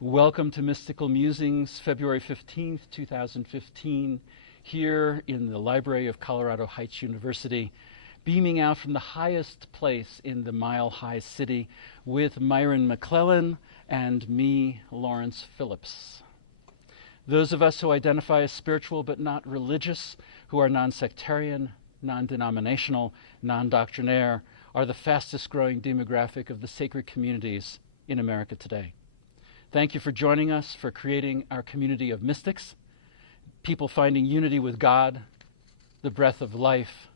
Welcome to Mystical Musings, February 15th, 2015, here in the library of Colorado Heights University, beaming out from the highest place in the mile-high city with Myron McClellan and me, Lawrence Phillips. Those of us who identify as spiritual but not religious, who are non-sectarian, non-denominational, non-doctrinaire, are the fastest growing demographic of the sacred communities in America today. Thank you for joining us, for creating our community of mystics, people finding unity with God, the breath of life,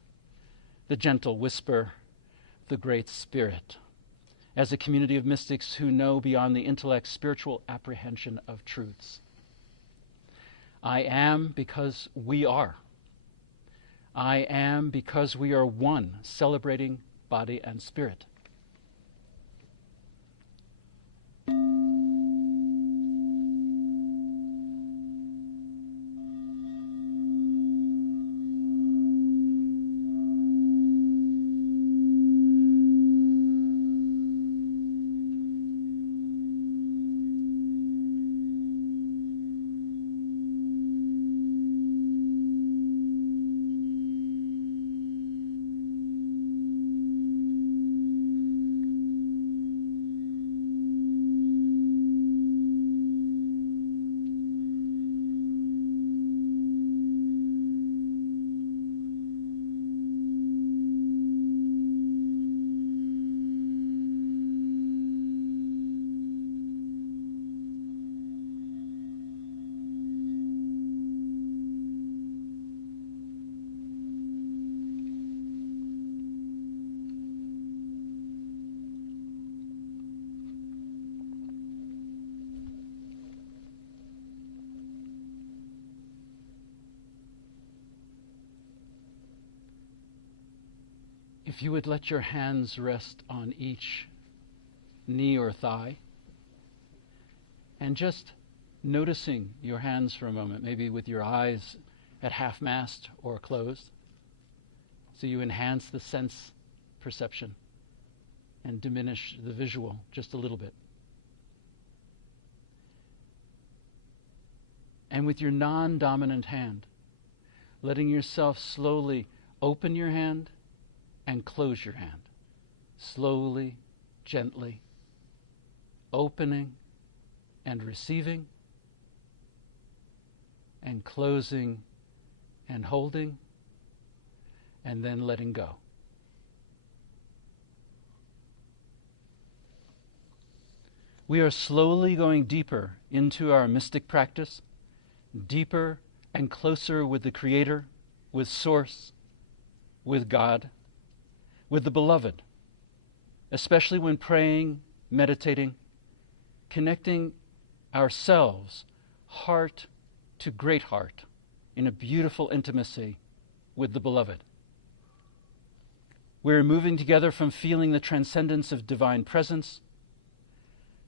the gentle whisper, the great spirit, as a community of mystics who know beyond the intellect's spiritual apprehension of truths. I am because we are. I am because we are one, celebrating body and spirit. If you would let your hands rest on each knee or thigh, and just noticing your hands for a moment, maybe with your eyes at half-mast or closed, so you enhance the sense perception and diminish the visual just a little bit. And with your non-dominant hand, letting yourself slowly open your hand and close your hand, slowly, gently, opening and receiving, and closing and holding, and then letting go. We are slowly going deeper into our mystic practice, deeper and closer with the Creator, with Source, with God, with the Beloved, especially when praying, meditating, connecting ourselves, heart to great heart, in a beautiful intimacy with the Beloved. We're moving together from feeling the transcendence of divine presence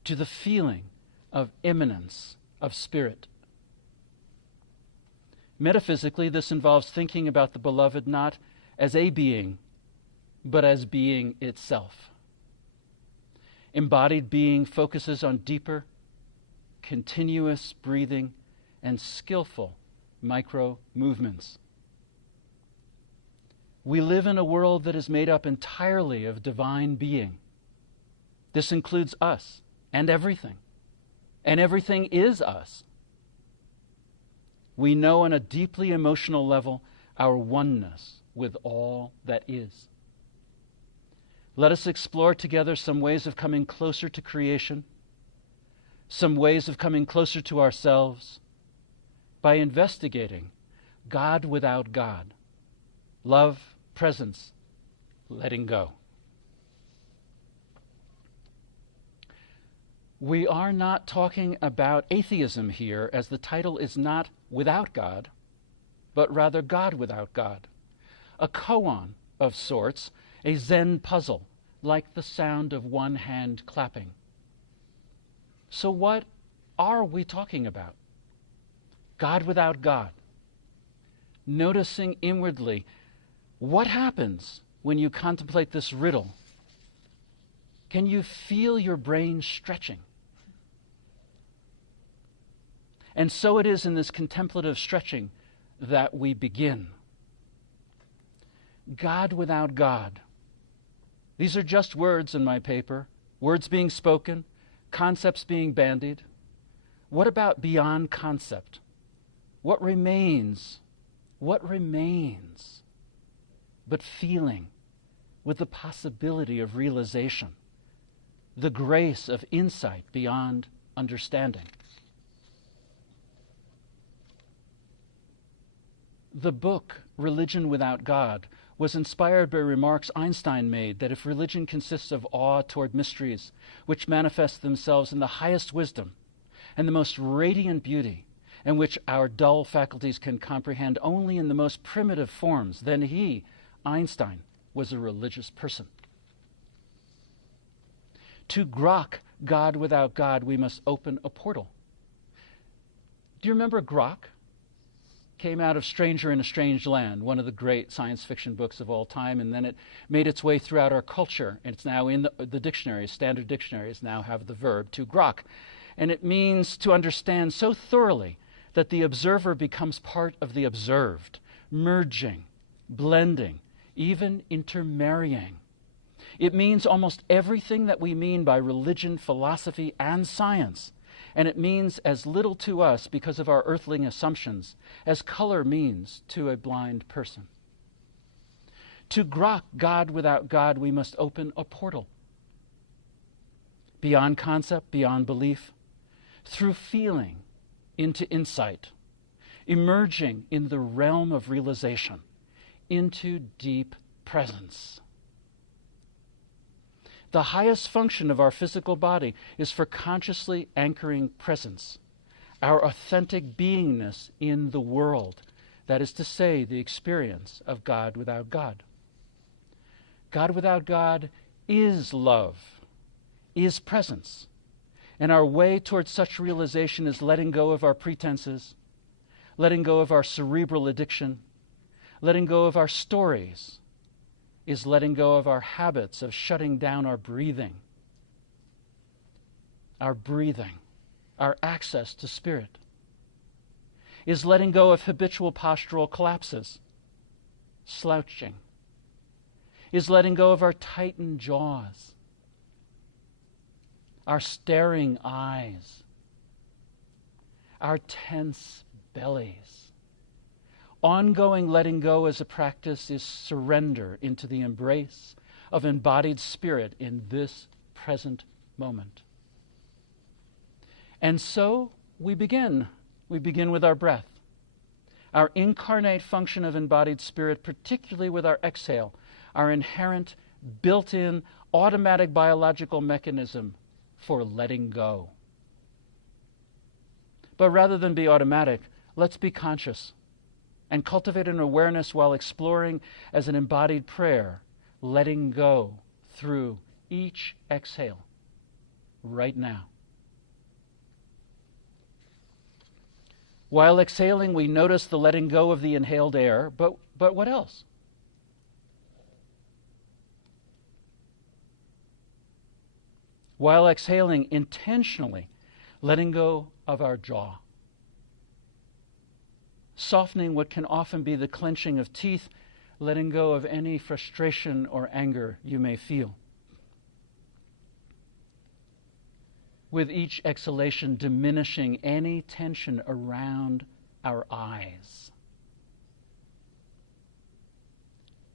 to the feeling of immanence of spirit. Metaphysically, this involves thinking about the Beloved not as a being, but as being itself. Embodied being focuses on deeper, continuous breathing and skillful micro-movements. We live in a world that is made up entirely of divine being. This includes us and everything is us. We know on a deeply emotional level our oneness with all that is. Let us explore together some ways of coming closer to creation, some ways of coming closer to ourselves, by investigating God without God, love, presence, letting go. We are not talking about atheism here, as the title is not without God, but rather God without God, a koan of sorts, a Zen puzzle, like the sound of one hand clapping. So what are we talking about? God without God. Noticing inwardly, what happens when you contemplate this riddle? Can you feel your brain stretching? And so it is in this contemplative stretching that we begin. God without God. These are just words in my paper, words being spoken, concepts being bandied. What about beyond concept? What remains? What remains but feeling with the possibility of realization, the grace of insight beyond understanding? The book, Religion Without God, was inspired by remarks Einstein made that if religion consists of awe toward mysteries which manifest themselves in the highest wisdom and the most radiant beauty, and which our dull faculties can comprehend only in the most primitive forms, then he, Einstein, was a religious person. To grok God without God, we must open a portal. Do you remember Grok? Came out of Stranger in a Strange Land, one of the great science fiction books of all time, and then it made its way throughout our culture. And it's now in the dictionaries, standard dictionaries now have the verb to grok. And it means to understand so thoroughly that the observer becomes part of the observed, merging, blending, even intermarrying. It means almost everything that we mean by religion, philosophy, and science. And it means as little to us because of our earthling assumptions as color means to a blind person. To grok God without God, we must open a portal. Beyond concept, beyond belief, through feeling into insight, emerging in the realm of realization, into deep presence. The highest function of our physical body is for consciously anchoring presence, our authentic beingness in the world, that is to say, the experience of God without God. God without God is love, is presence. And our way towards such realization is letting go of our pretenses, letting go of our cerebral addiction, letting go of our stories, is letting go of our habits of shutting down our breathing, our access to spirit, is letting go of habitual postural collapses, slouching, is letting go of our tightened jaws, our staring eyes, our tense bellies. Ongoing letting go as a practice is surrender into the embrace of embodied spirit in this present moment. And so we begin. We begin with our breath. Our incarnate function of embodied spirit, particularly with our exhale, our inherent, built-in, automatic biological mechanism for letting go. But rather than be automatic, let's be conscious and cultivate an awareness while exploring as an embodied prayer, letting go through each exhale right now. While exhaling, we notice the letting go of the inhaled air, but what else? While exhaling, intentionally letting go of our jaw, softening what can often be the clenching of teeth, letting go of any frustration or anger you may feel. With each exhalation, diminishing any tension around our eyes.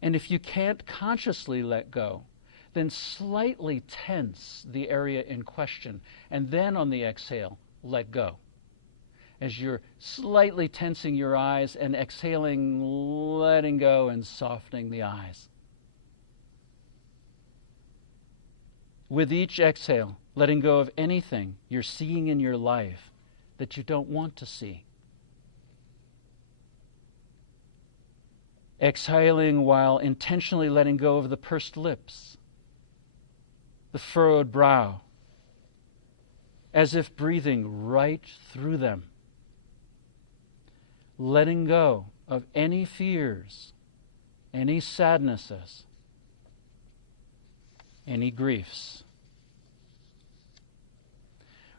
And if you can't consciously let go, then slightly tense the area in question, and then on the exhale, let go. As you're slightly tensing your eyes and exhaling, letting go and softening the eyes. With each exhale, letting go of anything you're seeing in your life that you don't want to see. Exhaling while intentionally letting go of the pursed lips, the furrowed brow, as if breathing right through them. Letting go of any fears, any sadnesses, any griefs.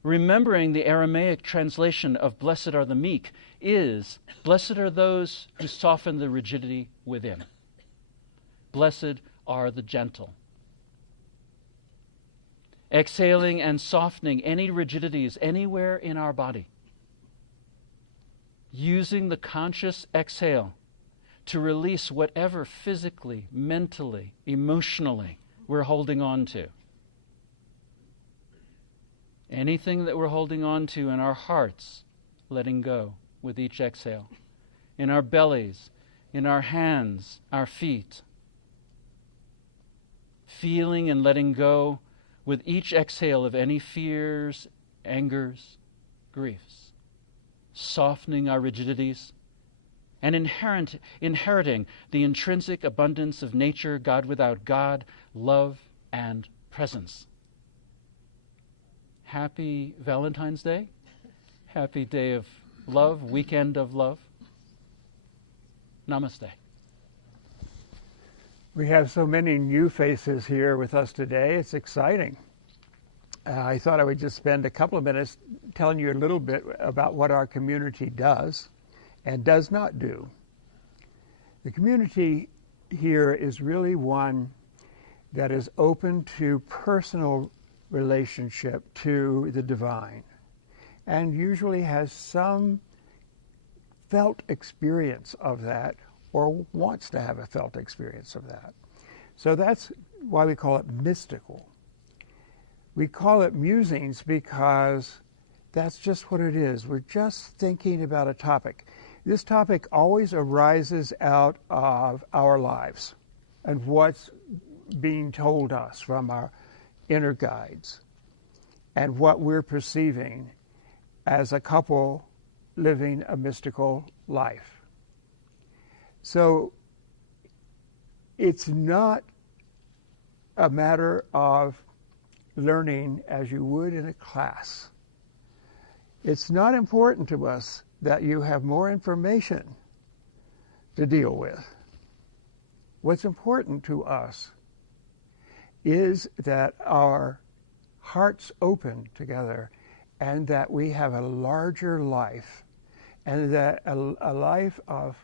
Remembering the Aramaic translation of blessed are the meek is, blessed are those who soften the rigidity within. Blessed are the gentle. Exhaling and softening any rigidities anywhere in our body. Using the conscious exhale to release whatever physically, mentally, emotionally we're holding on to. Anything that we're holding on to in our hearts, letting go with each exhale. In our bellies, in our hands, our feet. Feeling and letting go with each exhale of any fears, angers, griefs. Softening our rigidities and inheriting the intrinsic abundance of nature, God without God, love and presence. Happy Valentine's Day. Happy day of love, weekend of love. Namaste. We have so many new faces here with us today. It's exciting. I thought I would just spend a couple of minutes telling you a little bit about what our community does and does not do. The community here is really one that is open to personal relationship to the divine and usually has some felt experience of that or wants to have a felt experience of that. So that's why we call it mystical. We call it musings because that's just what it is. We're just thinking about a topic. This topic always arises out of our lives and what's being told us from our inner guides and what we're perceiving as a couple living a mystical life. So it's not a matter of learning as you would in a class. It's not important to us that you have more information to deal with. What's important to us is that our hearts open together and that we have a larger life and that a life of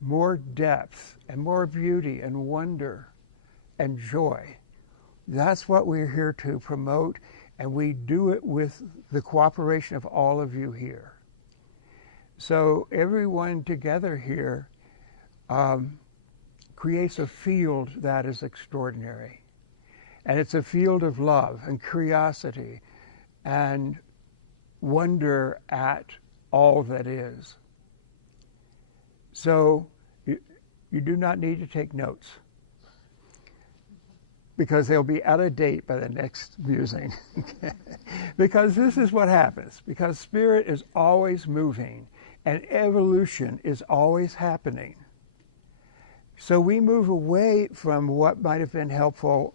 more depth and more beauty and wonder and joy. That's what we're here to promote, and we do it with the cooperation of all of you here. So everyone together here creates a field that is extraordinary. And it's a field of love and curiosity and wonder at all that is. So you do not need to take notes because they'll be out of date by the next musing. Because this is what happens. Because spirit is always moving and evolution is always happening. So we move away from what might have been helpful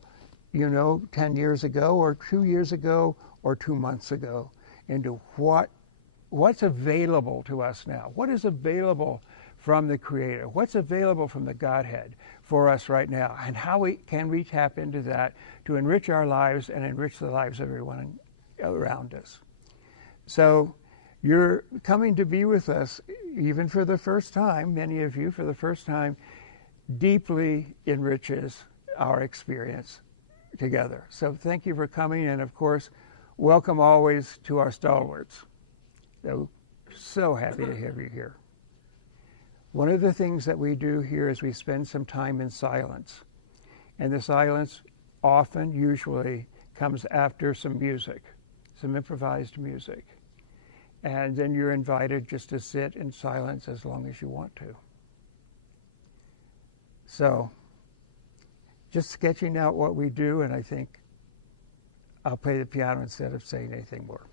10 years ago or 2 years ago or 2 months ago into what's available to us now. What is available from the Creator? What's available from the Godhead for us right now? And how can we tap into that to enrich our lives and enrich the lives of everyone around us? So you're coming to be with us even for the first time, many of you for the first time, deeply enriches our experience together. So thank you for coming, and of course, welcome always to our stalwarts. So happy to have you here. One of the things that we do here is we spend some time in silence. And the silence often, usually, comes after some music, some improvised music. And then you're invited just to sit in silence as long as you want to. So, just sketching out what we do, and I think I'll play the piano instead of saying anything more.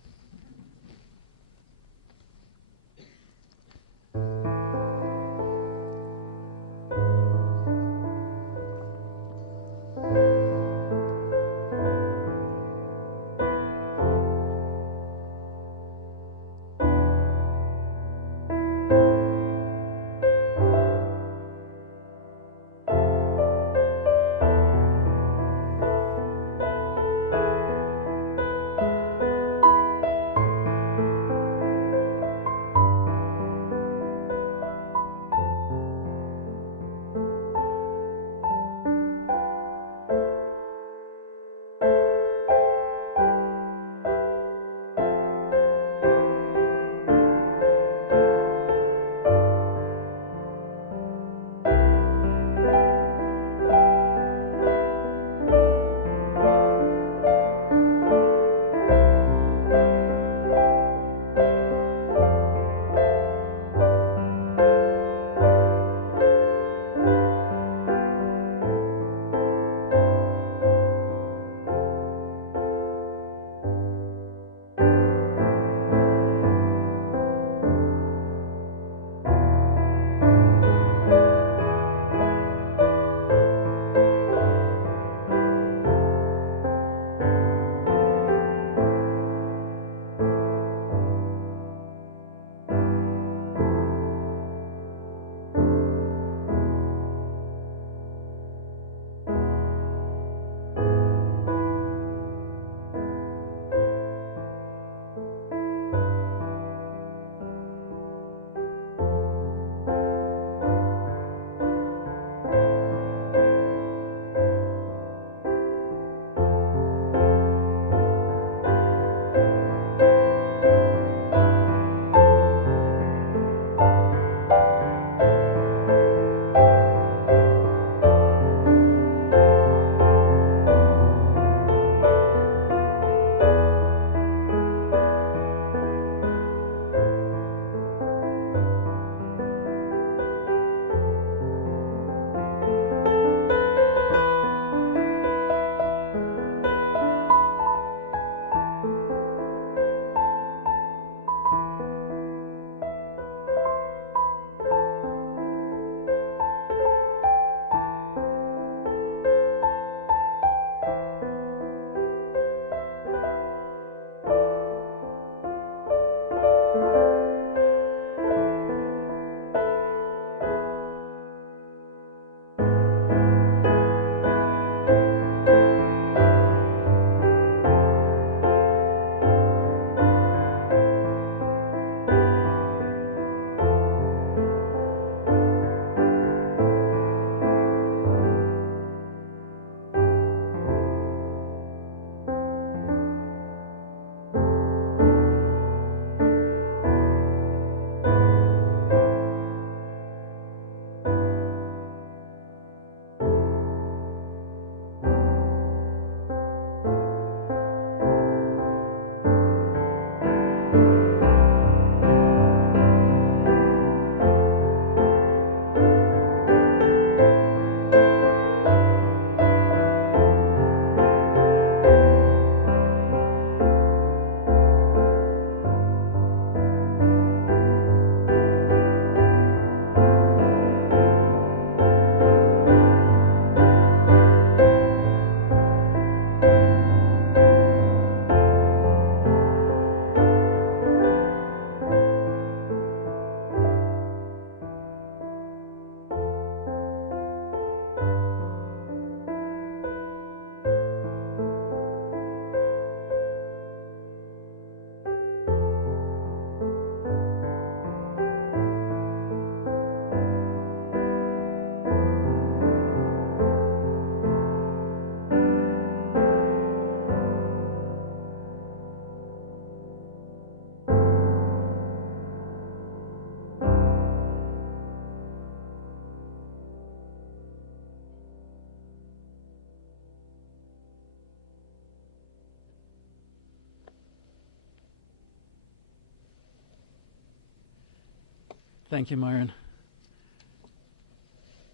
Thank you, Myron.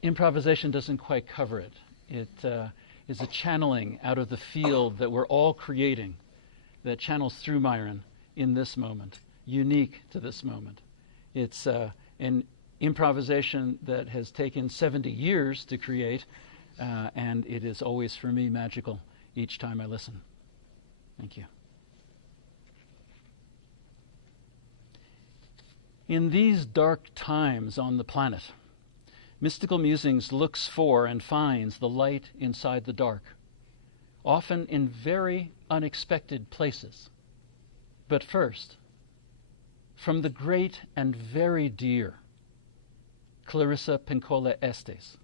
Improvisation doesn't quite cover it. It is a channeling out of the field that we're all creating that channels through Myron in this moment, unique to this moment. It's an improvisation that has taken 70 years to create, and it is always, for me, magical each time I listen. Thank you. In these dark times on the planet, Mystical Musings looks for and finds the light inside the dark, often in very unexpected places. But first, from the great and very dear Clarissa Pinkola Estes.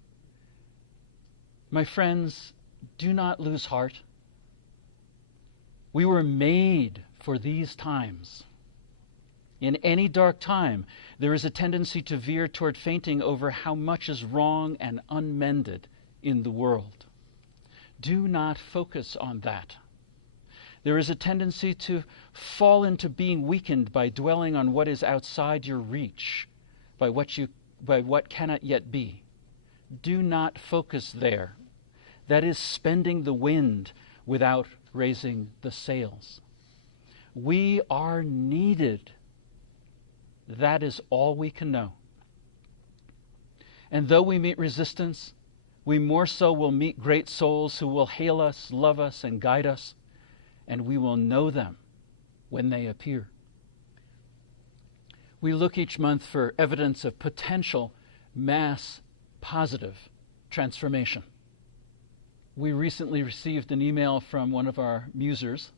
My friends, do not lose heart. We were made for these times. In any dark time, there is a tendency to veer toward fainting over how much is wrong and unmended in the world. Do not focus on that. There is a tendency to fall into being weakened by dwelling on what is outside your reach, by what cannot yet be. Do not focus there. That is spending the wind without raising the sails. We are needed. That is all we can know. And though we meet resistance, we more so will meet great souls who will hail us, love us, and guide us, and we will know them when they appear. We look each month for evidence of potential mass positive transformation. We recently received an email from one of our musers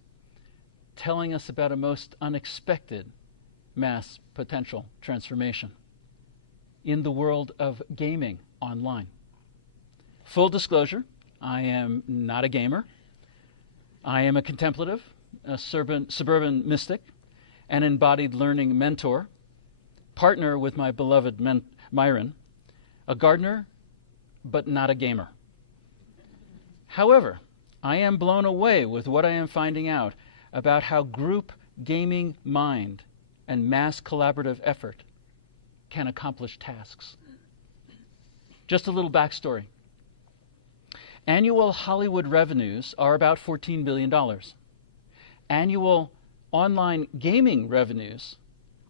telling us about a most unexpected mass potential transformation in the world of gaming online. Full disclosure, I am not a gamer. I am a contemplative, a suburban mystic, an embodied learning mentor, partner with my beloved Myron, a gardener, but not a gamer. However, I am blown away with what I am finding out about how group gaming mind and mass collaborative effort can accomplish tasks. Just a little backstory. Annual Hollywood revenues are about $14 billion. Annual online gaming revenues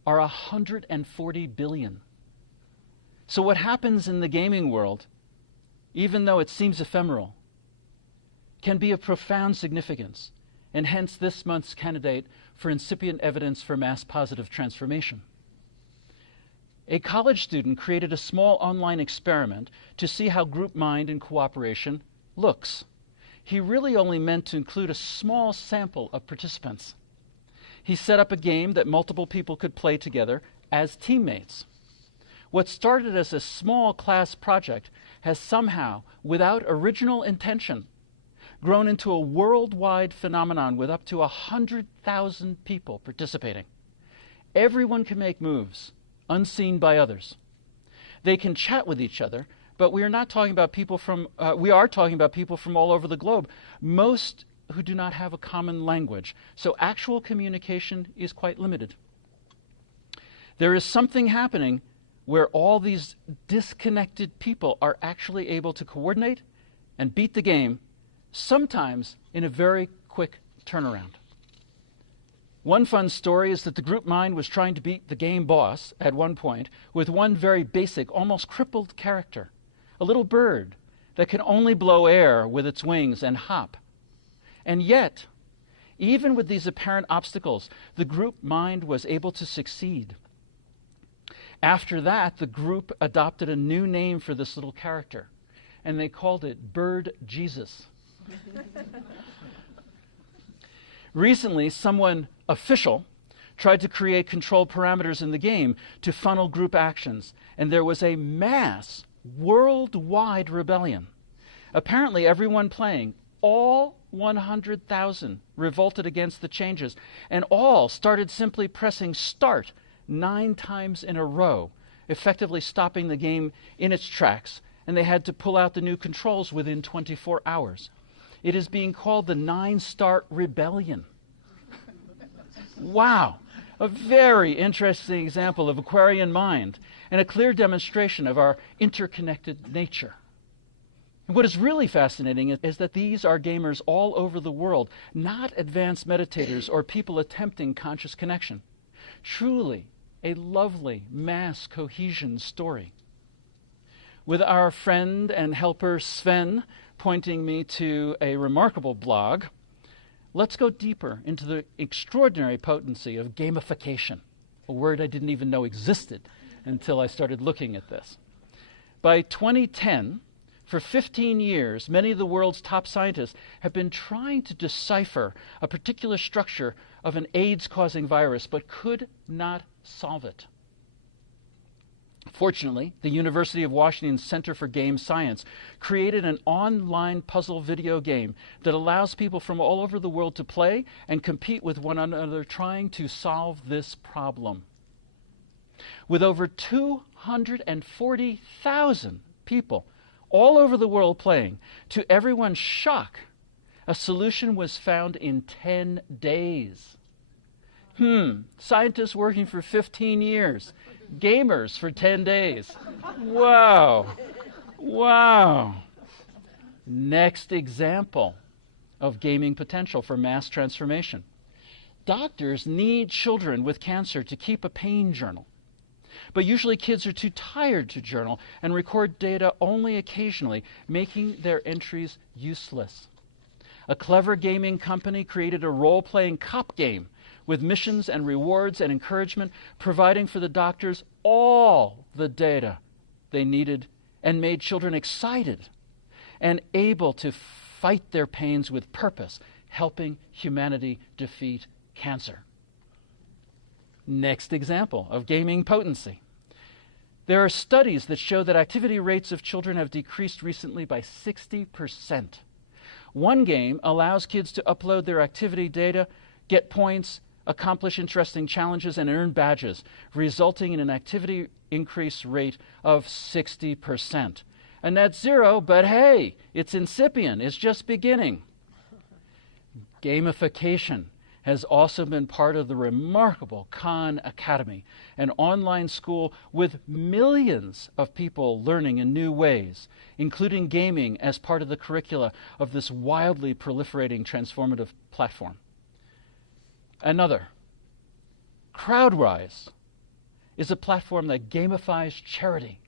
are $140 billion. So what happens in the gaming world, even though it seems ephemeral, can be of profound significance, and hence this month's candidate for incipient evidence for mass positive transformation. A college student created a small online experiment to see how group mind and cooperation looks. He really only meant to include a small sample of participants. He set up a game that multiple people could play together as teammates. What started as a small class project has somehow, without original intention, grown into a worldwide phenomenon with up to 100,000 people participating. Everyone can make moves, unseen by others. They can chat with each other, but we are talking about people from all over the globe, most who do not have a common language. So actual communication is quite limited. There is something happening where all these disconnected people are actually able to coordinate and beat the game, sometimes in a very quick turnaround. One fun story is that the group mind was trying to beat the game boss at one point with one very basic, almost crippled character, a little bird that can only blow air with its wings and hop. And yet, even with these apparent obstacles, the group mind was able to succeed. After that, the group adopted a new name for this little character, and they called it Bird Jesus. Recently, someone official tried to create control parameters in the game to funnel group actions, and there was a mass worldwide rebellion. Apparently, everyone playing, all 100,000, revolted against the changes, and all started simply pressing start 9 times in a row, effectively stopping the game in its tracks, and they had to pull out the new controls within 24 hours. It is being called the 9-Start Rebellion. Wow. A very interesting example of Aquarian mind and a clear demonstration of our interconnected nature. And what is really fascinating is that these are gamers all over the world, not advanced meditators or people attempting conscious connection. Truly a lovely mass cohesion story. With our friend and helper Sven pointing me to a remarkable blog, let's go deeper into the extraordinary potency of gamification, a word I didn't even know existed until I started looking at this. By 2010, for 15 years, many of the world's top scientists have been trying to decipher a particular structure of an AIDS-causing virus, but could not solve it. Fortunately, the University of Washington's Center for Game Science created an online puzzle video game that allows people from all over the world to play and compete with one another trying to solve this problem. With over 240,000 people all over the world playing, to everyone's shock, a solution was found in 10 days. Scientists working for 15 years. Gamers for 10 days. Wow. Wow. Next example of gaming potential for mass transformation. Doctors need children with cancer to keep a pain journal. But usually kids are too tired to journal and record data only occasionally, making their entries useless. A clever gaming company created a role-playing cop game with missions and rewards and encouragement, providing for the doctors all the data they needed and made children excited and able to fight their pains with purpose, helping humanity defeat cancer. Next example of gaming potency. There are studies that show that activity rates of children have decreased recently by 60%. One game allows kids to upload their activity data, get points, accomplish interesting challenges, and earn badges, resulting in an activity increase rate of 60%. And that's zero, but hey, it's incipient, it's just beginning. Gamification has also been part of the remarkable Khan Academy, an online school with millions of people learning in new ways, including gaming as part of the curricula of this wildly proliferating transformative platform. Another, CrowdRise, is a platform that gamifies charity.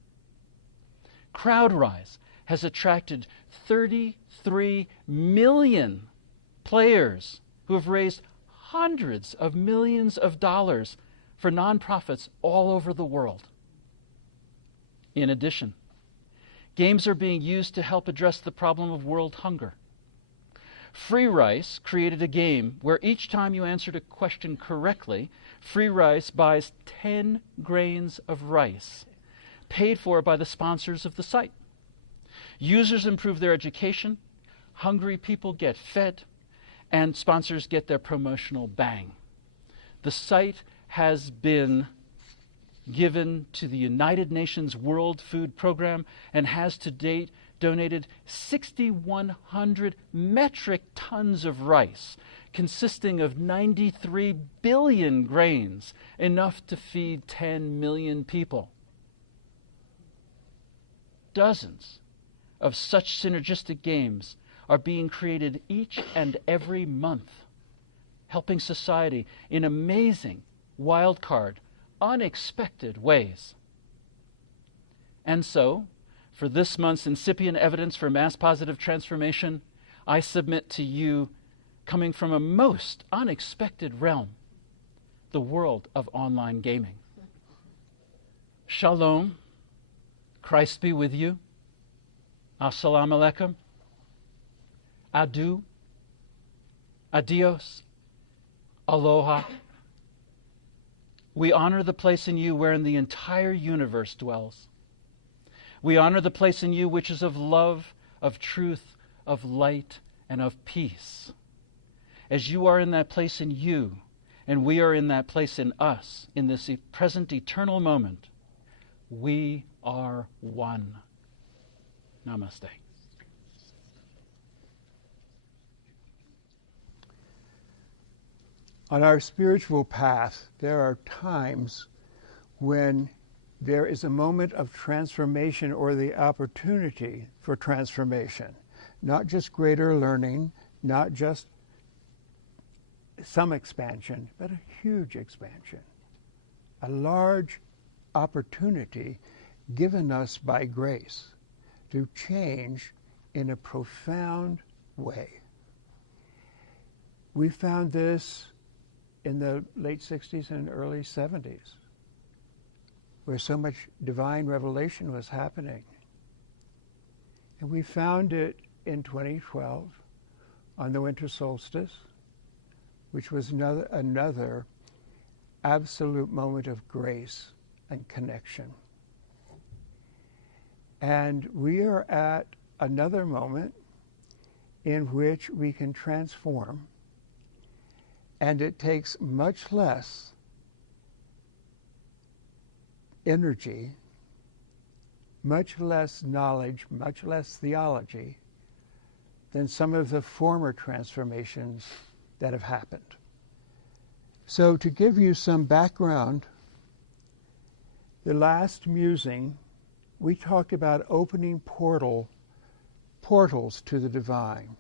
CrowdRise has attracted 33 million players who have raised hundreds of millions of dollars for nonprofits all over the world. In addition, games are being used to help address the problem of world hunger. Free Rice created a game where each time you answered a question correctly, Free Rice buys 10 grains of rice, paid for by the sponsors of the site. Users improve their education, hungry people get fed, and sponsors get their promotional bang. The site has been given to the United Nations World Food Program and has to date donated 6,100 metric tons of rice, consisting of 93 billion grains, enough to feed 10 million people. Dozens of such synergistic games are being created each and every month, helping society in amazing, wildcard, unexpected ways. And so, for this month's incipient evidence for mass positive transformation, I submit to you, coming from a most unexpected realm, the world of online gaming. Shalom, Christ be with you. Assalamu alaikum. Adu, adios, aloha. We honor the place in you wherein the entire universe dwells. We honor the place in you which is of love, of truth, of light, and of peace. As you are in that place in you, and we are in that place in us, in this present eternal moment, we are one. Namaste. On our spiritual path, there are times when there is a moment of transformation or the opportunity for transformation. Not just greater learning, not just some expansion, but a huge expansion. A large opportunity given us by grace to change in a profound way. We found this in the late 60s and early 70s, where so much divine revelation was happening. And we found it in 2012 on the winter solstice, which was another absolute moment of grace and connection. And we are at another moment in which we can transform, and it takes much less energy, much less knowledge, much less theology than some of the former transformations that have happened. So to give you some background, the last musing, we talked about opening portals to the divine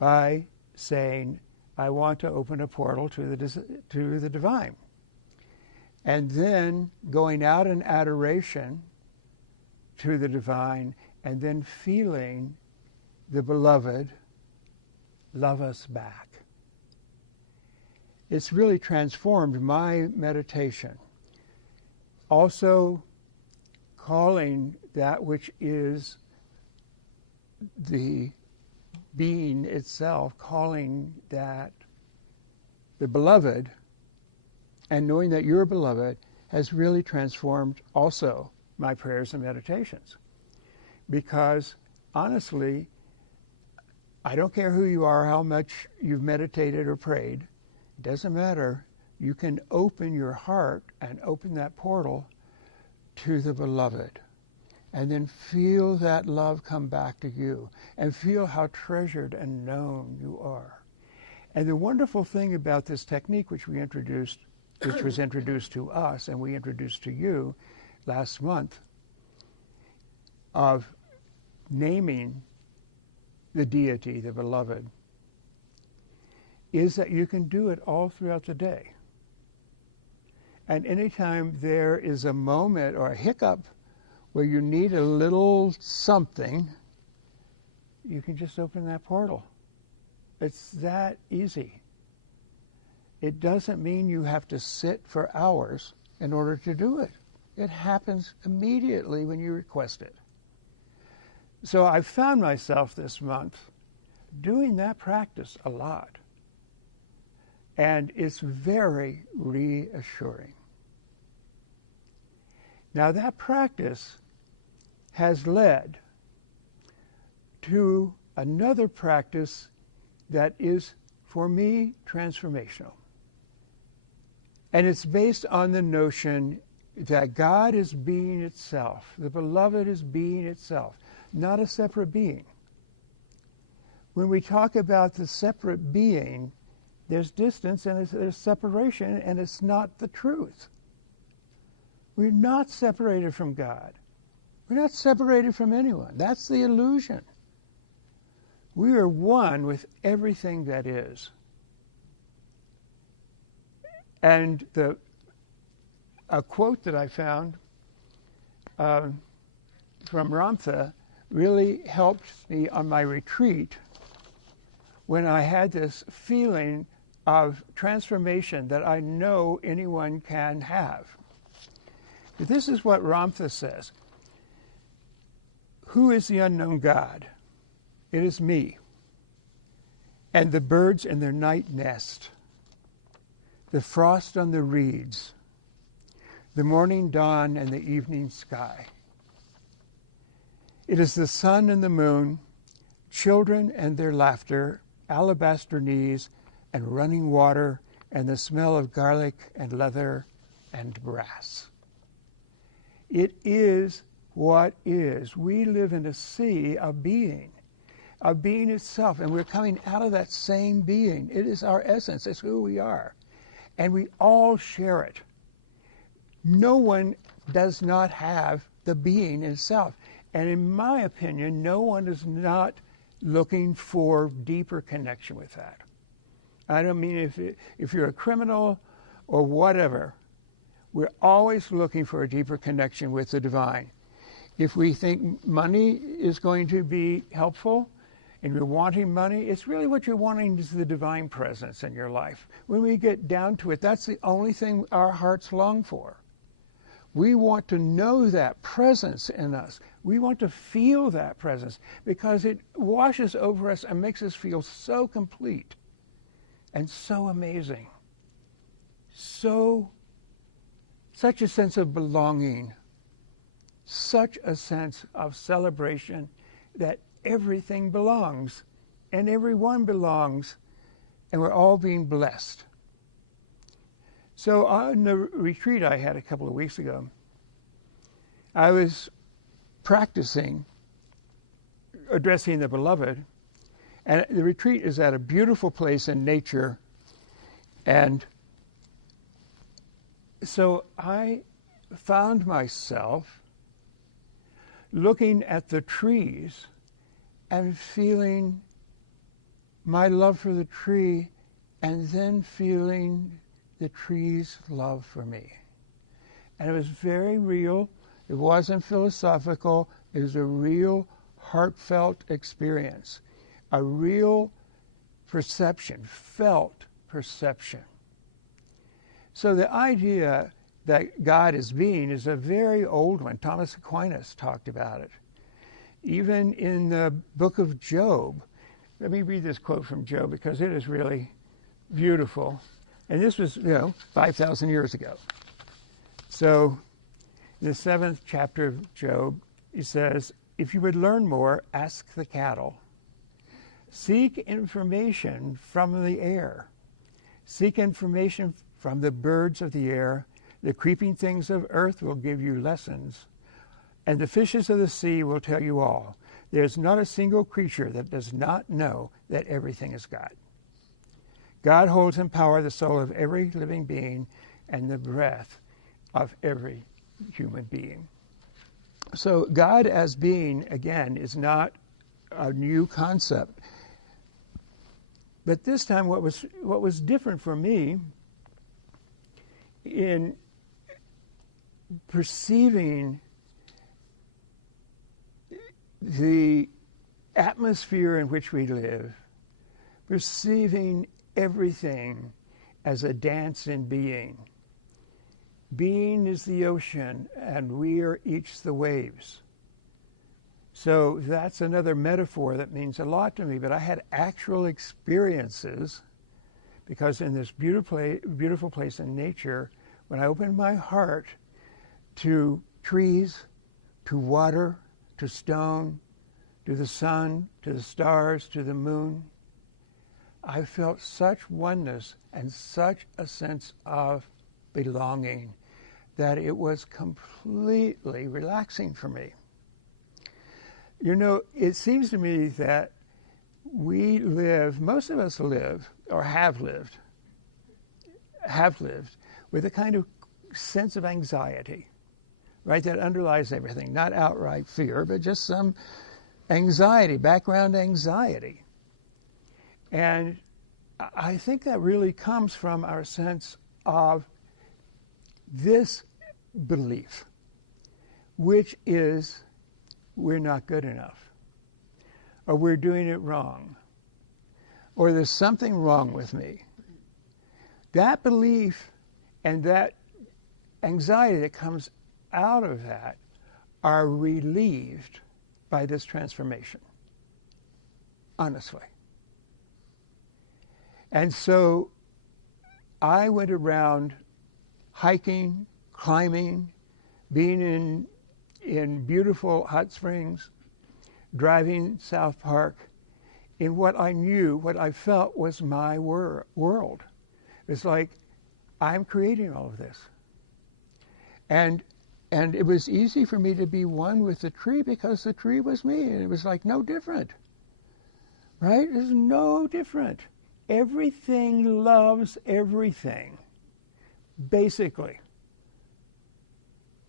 by saying, I want to open a portal to the divine. And then going out in adoration to the divine, and then feeling the beloved love us back. It's really transformed my meditation. Also, calling that which is the being itself, calling that the beloved, and knowing that you're beloved, has really transformed also my prayers and meditations. Because honestly, I don't care who you are, how much you've meditated or prayed, it doesn't matter. You can open your heart and open that portal to the beloved, and then feel that love come back to you, and feel how treasured and known you are. And the wonderful thing about this technique which was introduced to us and we introduced to you last month, of naming the deity, the beloved, is that you can do it all throughout the day. And anytime there is a moment or a hiccup where you need a little something, you can just open that portal. It's that easy. It doesn't mean you have to sit for hours in order to do it. It happens immediately when you request it. So I found myself this month doing that practice a lot. And it's very reassuring. Now that practice has led to another practice that is, for me, transformational. And it's based on the notion that God is being itself, the beloved is being itself, not a separate being. When we talk about the separate being, there's distance and there's separation, and it's not the truth. We're not separated from God. We're not separated from anyone. That's the illusion. We are one with everything that is. And a quote that I found from Ramtha really helped me on my retreat when I had this feeling of transformation that I know anyone can have. But this is what Ramtha says. Who is the unknown God? It is me, and the birds in their night nest, the frost on the reeds, the morning dawn and the evening sky. It is the sun and the moon, children and their laughter, alabaster knees and running water, and the smell of garlic and leather and brass. It is what is. We live in a sea of being, of being itself, and we're coming out of that same being. It is our essence. It's who we are. And we all share it. No one does not have the being itself. And in my opinion, no one is not looking for deeper connection with that. I don't mean if you're a criminal or whatever, we're always looking for a deeper connection with the divine. If we think money is going to be helpful and you're wanting money, it's really what you're wanting is the divine presence in your life. When we get down to it, that's the only thing our hearts long for. We want to know that presence in us. We want to feel that presence because it washes over us and makes us feel so complete and so amazing. Such a sense of belonging, such a sense of celebration that everything belongs and everyone belongs and we're all being blessed. So on the retreat I had a couple of weeks ago, I was practicing addressing the beloved, and the retreat is at a beautiful place in nature, and so I found myself looking at the trees and feeling my love for the tree and then feeling the tree's love for me. And it was very real. It wasn't philosophical. It was a real heartfelt experience, a real perception, felt perception. So the idea that God is being is a very old one. Thomas Aquinas talked about it. Even in the book of Job, let me read this quote from Job because it is really beautiful. And this was, 5,000 years ago. So in the 7th chapter of Job, he says, if you would learn more, ask the cattle. Seek information from the air. Seek information from the birds of the air. The creeping things of earth will give you lessons. And the fishes of the sea will tell you all. There's not a single creature that does not know that everything is God. God holds in power the soul of every living being and the breath of every human being. So God as being, again, is not a new concept. But this time what was different for me in perceiving the atmosphere in which we live, perceiving everything as a dance in being. Being is the ocean, and we are each the waves. So that's another metaphor that means a lot to me, but I had actual experiences because in this beautiful place in nature, when I opened my heart to trees, to water, to stone, to the sun, to the stars, to the moon, I felt such oneness and such a sense of belonging that it was completely relaxing for me. It seems to me that we live, most of us live, or have lived with a kind of sense of anxiety, right, that underlies everything. Not outright fear, but just some anxiety, background anxiety. And I think that really comes from our sense of this belief, which is we're not good enough, or we're doing it wrong, or there's something wrong with me. That belief and that anxiety that comes out of that are relieved by this transformation, honestly. And so I went around hiking, climbing, being in beautiful hot springs, driving South Park, in what I knew, what I felt was my world. It's like, I'm creating all of this. And it was easy for me to be one with the tree because the tree was me, and it was like no different. right? It's no different. Everything loves everything, basically.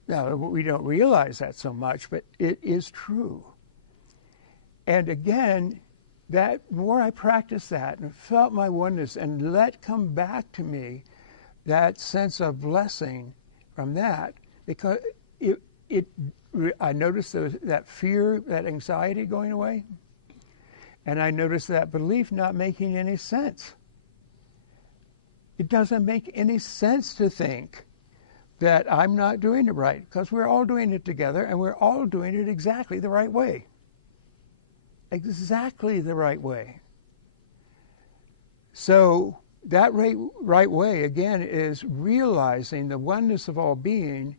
Now, we don't realize that so much, but it is true. And again, that more I practiced that and felt my oneness and let come back to me that sense of blessing from that, because I noticed that fear, that anxiety going away, and I noticed that belief not making any sense. It doesn't make any sense to think that I'm not doing it right, because we're all doing it together, and we're all doing it exactly the right way. Exactly the right way. So that right way, again, is realizing the oneness of all being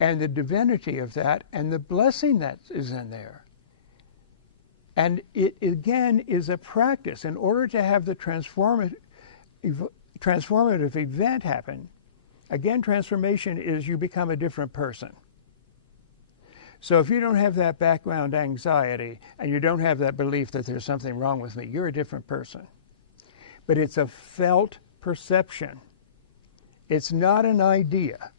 and the divinity of that and the blessing that is in there. And it, again, is a practice. In order to have the transformative event happen, again, transformation is you become a different person. So if you don't have that background anxiety and you don't have that belief that there's something wrong with me, you're a different person. But it's a felt perception. It's not an idea.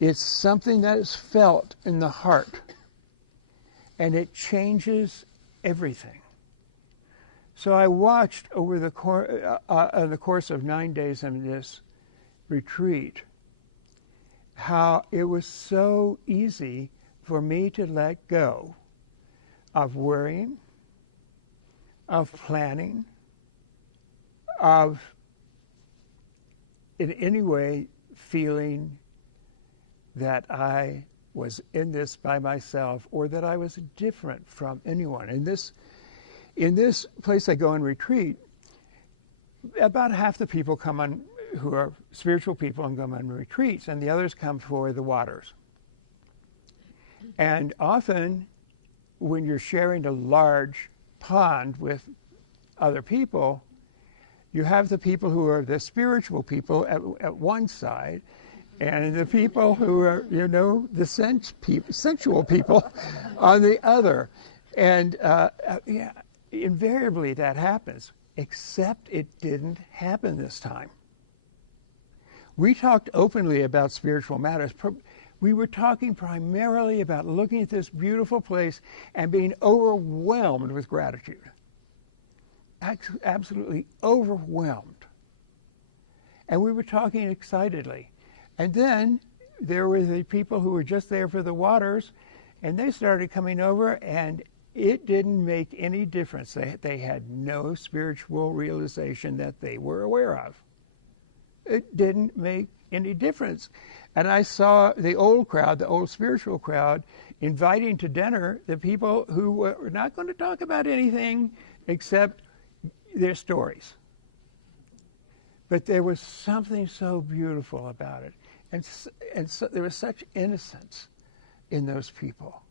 It's something that is felt in the heart. And it changes everything. So I watched over the course of 9 days in this retreat how it was so easy for me to let go of worrying, of planning, of in any way feeling that I was in this by myself or that I was different from anyone. In this place I go and retreat, about half the people come on who are spiritual people and come on retreats, and the others come for the waters. And often, when you're sharing a large pond with other people, you have the people who are the spiritual people at one side, and the people who are, the sensual people on the other. And invariably that happens, except it didn't happen this time. We talked openly about spiritual matters. We were talking primarily about looking at this beautiful place and being overwhelmed with gratitude. Absolutely overwhelmed. And we were talking excitedly. And then there were the people who were just there for the waters, and they started coming over, and it didn't make any difference. They had no spiritual realization that they were aware of. It didn't make any difference. And I saw the old crowd, the old spiritual crowd, inviting to dinner the people who were not going to talk about anything except their stories. But there was something so beautiful about it. And so there was such innocence in those people,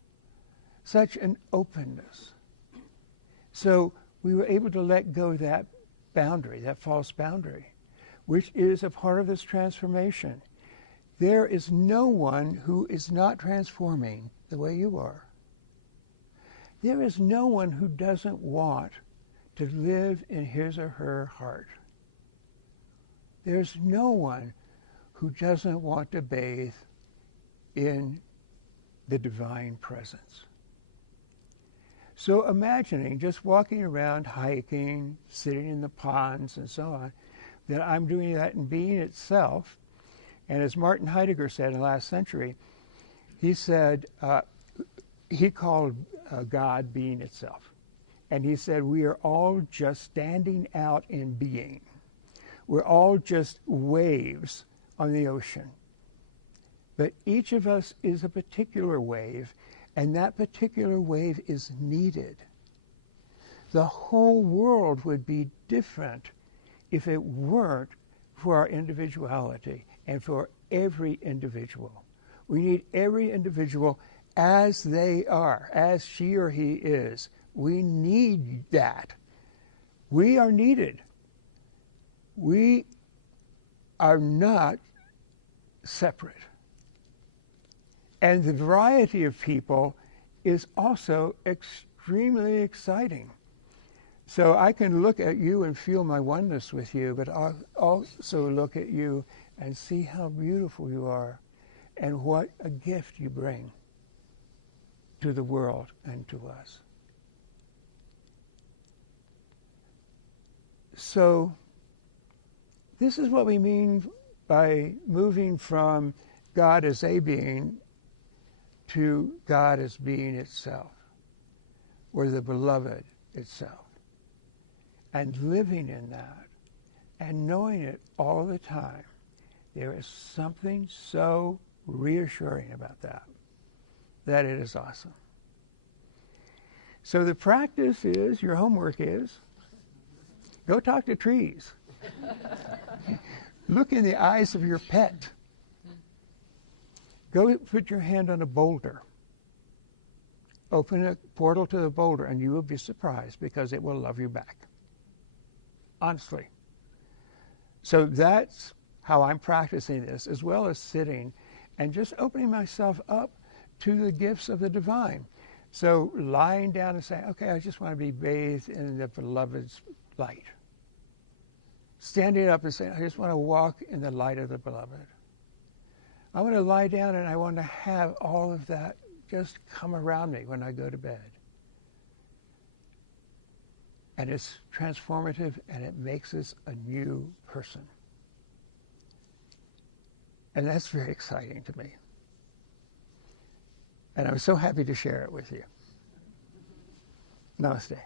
such an openness. So we were able to let go that boundary, that false boundary, which is a part of this transformation. There is no one who is not transforming the way you are. There is no one who doesn't want to live in his or her heart. There's no one who doesn't want to bathe in the divine presence. So imagining just walking around, hiking, sitting in the ponds and so on, that I'm doing that in being itself. And as Martin Heidegger said in the last century, he said, he called God being itself. And he said, we are all just standing out in being. We're all just waves on the ocean. But each of us is a particular wave, and that particular wave is needed. The whole world would be different if it weren't for our individuality and for every individual. We need every individual as they are, as she or he is. We need that. We are needed. We are not separate. And the variety of people is also extremely exciting. So I can look at you and feel my oneness with you, but I'll also look at you and see how beautiful you are and what a gift you bring to the world and to us. So this is what we mean by moving from God as a being to God as being itself, or the beloved itself, and living in that and knowing it all the time. There is something so reassuring about that it is awesome. So the practice is, your homework is, go talk to trees. Look in the eyes of your pet. Go put your hand on a boulder. Open a portal to the boulder, and you will be surprised because it will love you back. Honestly. So that's how I'm practicing this, as well as sitting and just opening myself up to the gifts of the divine. So lying down and saying, okay, I just want to be bathed in the beloved's light. Standing up and saying, I just want to walk in the light of the beloved. I want to lie down and I want to have all of that just come around me when I go to bed. And it's transformative, and it makes us a new person. And that's very exciting to me. And I'm so happy to share it with you. Namaste.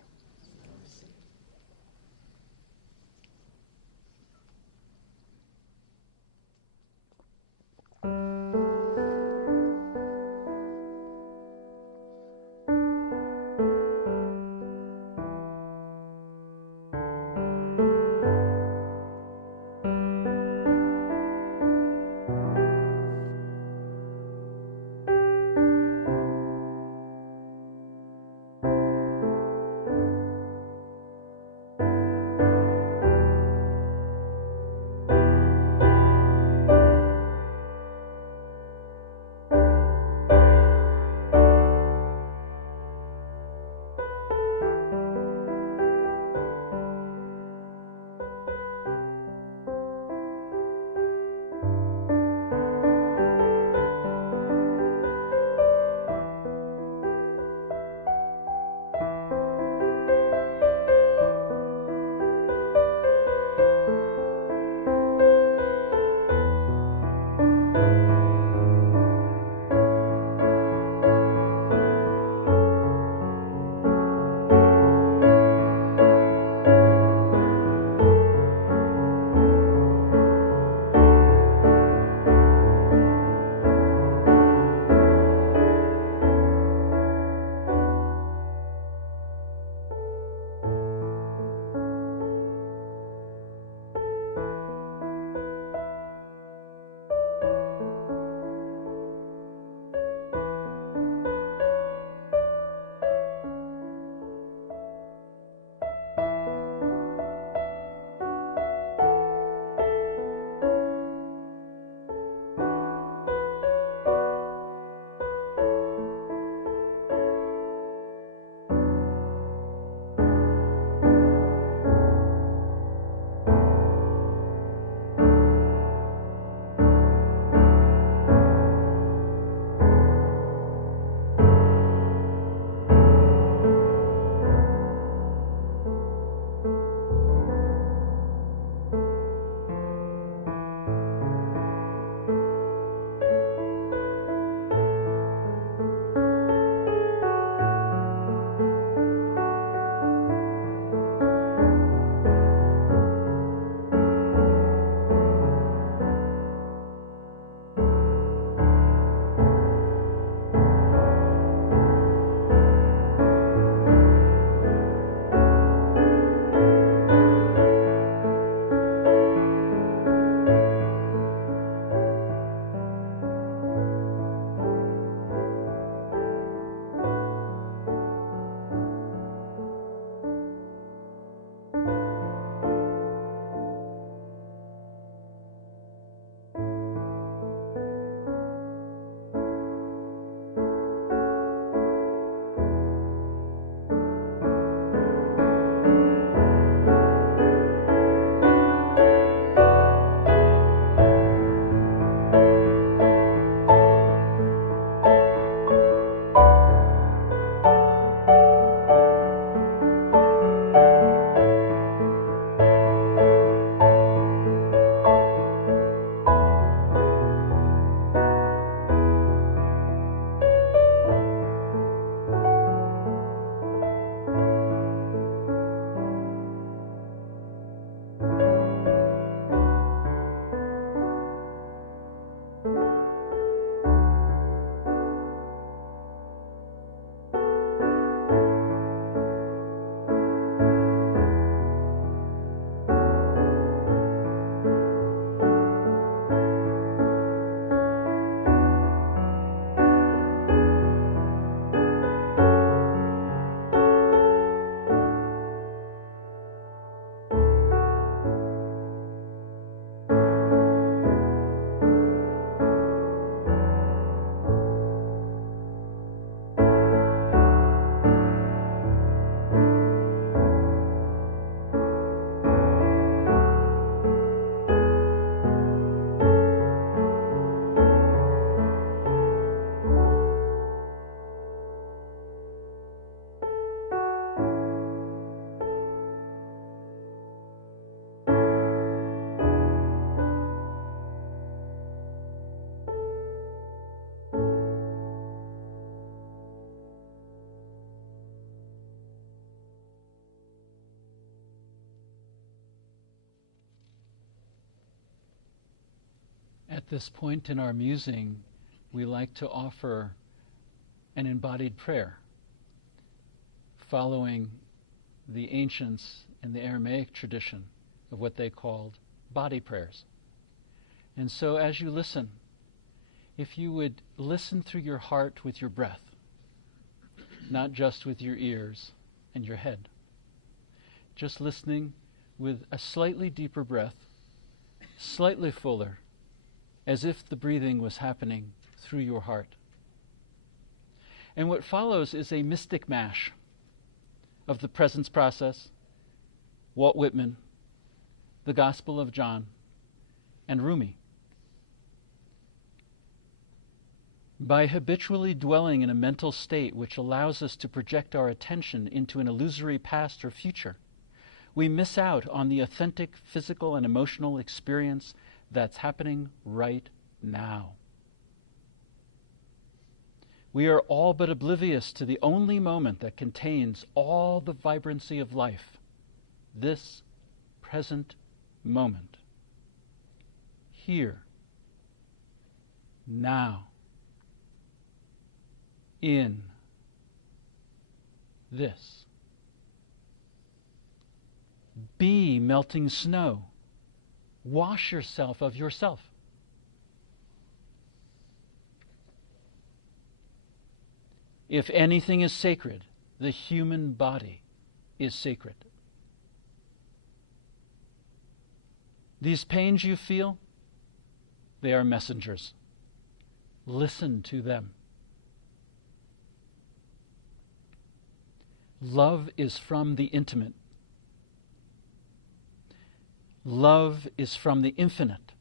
this point in our musing, we like to offer an embodied prayer, following the ancients in the Aramaic tradition of what they called body prayers. And so as you listen, if you would listen through your heart with your breath, not just with your ears and your head, just listening with a slightly deeper breath, slightly fuller, as if the breathing was happening through your heart. And what follows is a mystic mash of the presence process, Walt Whitman, the Gospel of John, and Rumi. By habitually dwelling in a mental state which allows us to project our attention into an illusory past or future, we miss out on the authentic physical and emotional experience that's happening right now. We are all but oblivious to the only moment that contains all the vibrancy of life, this present moment. Here, now, in this. Be melting snow. Wash yourself of yourself. If anything is sacred, the human body is sacred. These pains you feel, they are messengers. Listen to them. Love is from the intimate. Love is from the infinite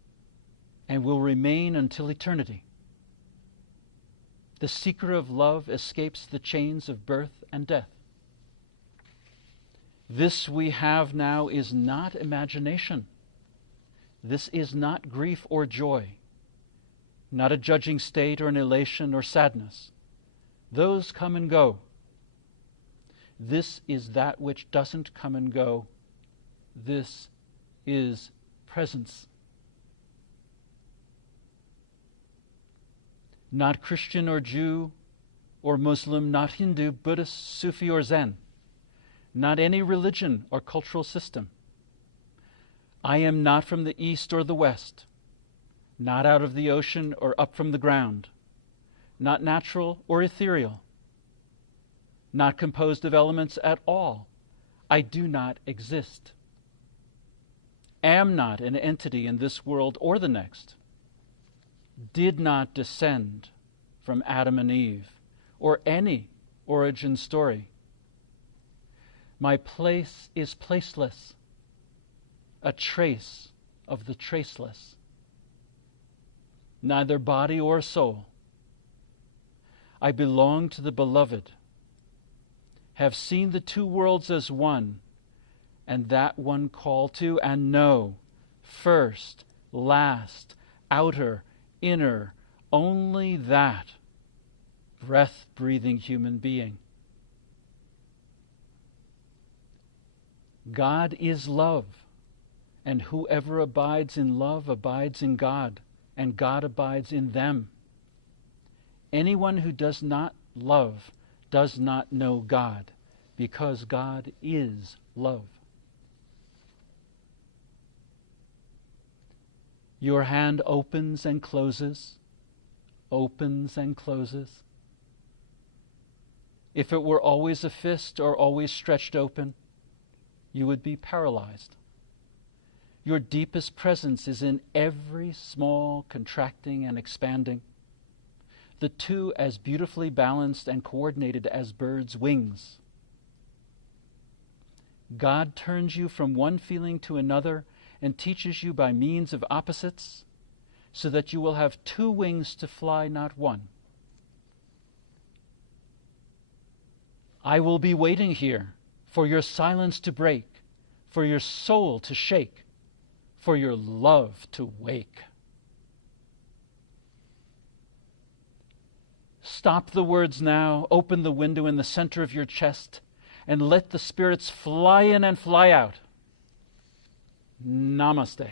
and will remain until eternity. The seeker of love escapes the chains of birth and death. This we have now is not imagination. This is not grief or joy, not a judging state or an elation or sadness. Those come and go. This is that which doesn't come and go. This is presence. Not Christian or Jew or Muslim, not Hindu, Buddhist, Sufi or Zen. Not any religion or cultural system. I am not from the east or the west, not out of the ocean or up from the ground, not natural or ethereal, not composed of elements at all. I do not exist. Am not an entity in this world or the next. Did not descend from Adam and Eve or any origin story. My place is placeless, a trace of the traceless. Neither body or soul. I belong to the beloved, have seen the two worlds as one, and that one call to and know, first, last, outer, inner, only that breath-breathing human being. God is love, and whoever abides in love abides in God, and God abides in them. Anyone who does not love does not know God, because God is love. Your hand opens and closes, opens and closes. If it were always a fist or always stretched open, you would be paralyzed. Your deepest presence is in every small contracting and expanding, the two as beautifully balanced and coordinated as birds' wings. God turns you from one feeling to another and teaches you by means of opposites, so that you will have two wings to fly, not one. I will be waiting here for your silence to break, for your soul to shake, for your love to wake. Stop the words now, open the window in the center of your chest, and let the spirits fly in and fly out. Namaste.